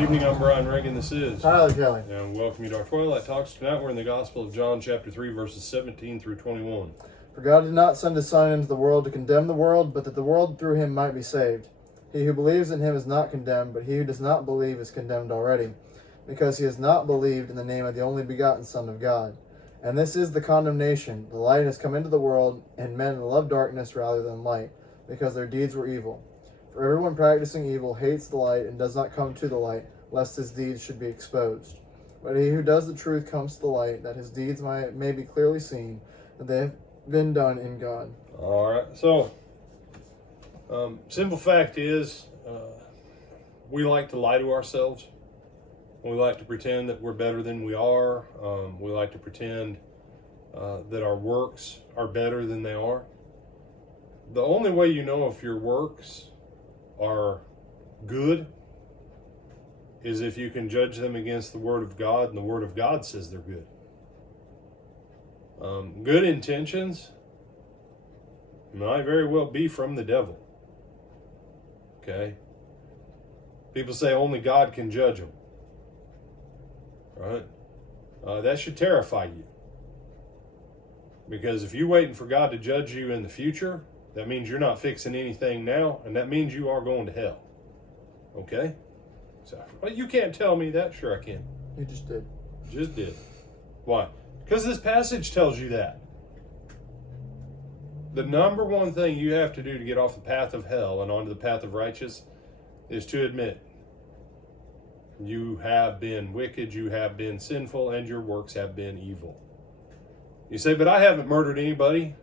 evening, I'm Brian Reagan, this is Tyler Kelly. and welcome you to our Twilight Talks. Tonight we're in the Gospel of John chapter 3 verses 17 through 21. For God did not send his Son into the world to condemn the world, but that the world through him might be saved. He who believes in him is not condemned, but he who does not believe is condemned already, because he has not believed in the name of the only begotten Son of God. And this is the condemnation: the light has come into the world, and men love darkness rather than light, because their deeds were evil. For everyone practicing evil hates the light and does not come to the light, lest his deeds should be exposed. But he who does the truth comes to the light, that his deeds may be clearly seen, that they have been done in God. All right, so simple fact is we like to lie to ourselves. We like to pretend that we're better than we are. We like to pretend that our works are better than they are. The only way you know if your works are good is if you can judge them against the Word of God, and the Word of God says they're good. Good intentions might very well be from the devil. Okay? People say only God can judge them. Right? That should terrify you. Because if you're waiting for God to judge you in the future, that means you're not fixing anything now, and that means you are going to hell. Okay? So, well, you can't tell me that. Sure I can. You just did. Just did. Why? Because this passage tells you that. The number one thing you have to do to get off the path of hell and onto the path of righteousness is to admit you have been wicked, you have been sinful, and your works have been evil. You say, but I haven't murdered anybody.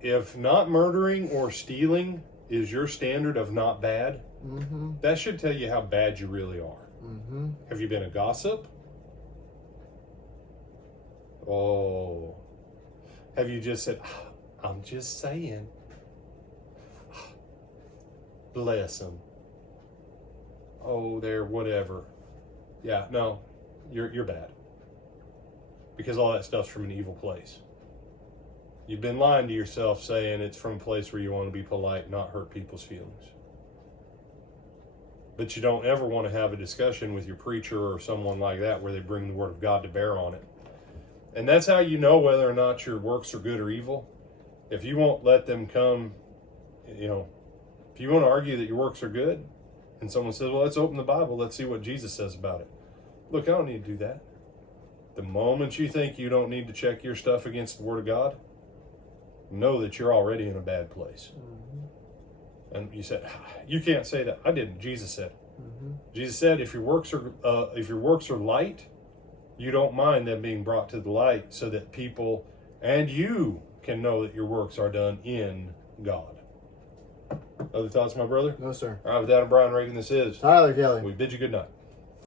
If not murdering or stealing is your standard of not bad, that should tell you how bad you really are. Have you been a gossip? Oh. Have you just said, I'm just saying. Bless them. Oh, they're whatever. Yeah, no, you're bad. Because all that stuff's from an evil place. You've been lying to yourself saying it's from a place where you want to be polite, not hurt people's feelings. But you don't ever want to have a discussion with your preacher or someone like that where they bring the Word of God to bear on it. And that's how you know whether or not your works are good or evil. If you won't let them come, if you want to argue that your works are good, and someone says, well, let's open the Bible, let's see what Jesus says about it. Look, I don't need to do that. The moment you think you don't need to check your stuff against the Word of God, know that you're already in a bad place. And you said, you can't say that. I didn't. Jesus said. Jesus said, if your works are light, you don't mind them being brought to the light, so that people and you can know that your works are done in God. Other thoughts, my brother? No, sir. All right, with that, I'm Brian Reagan. This is Tyler Kelly. We bid you good night.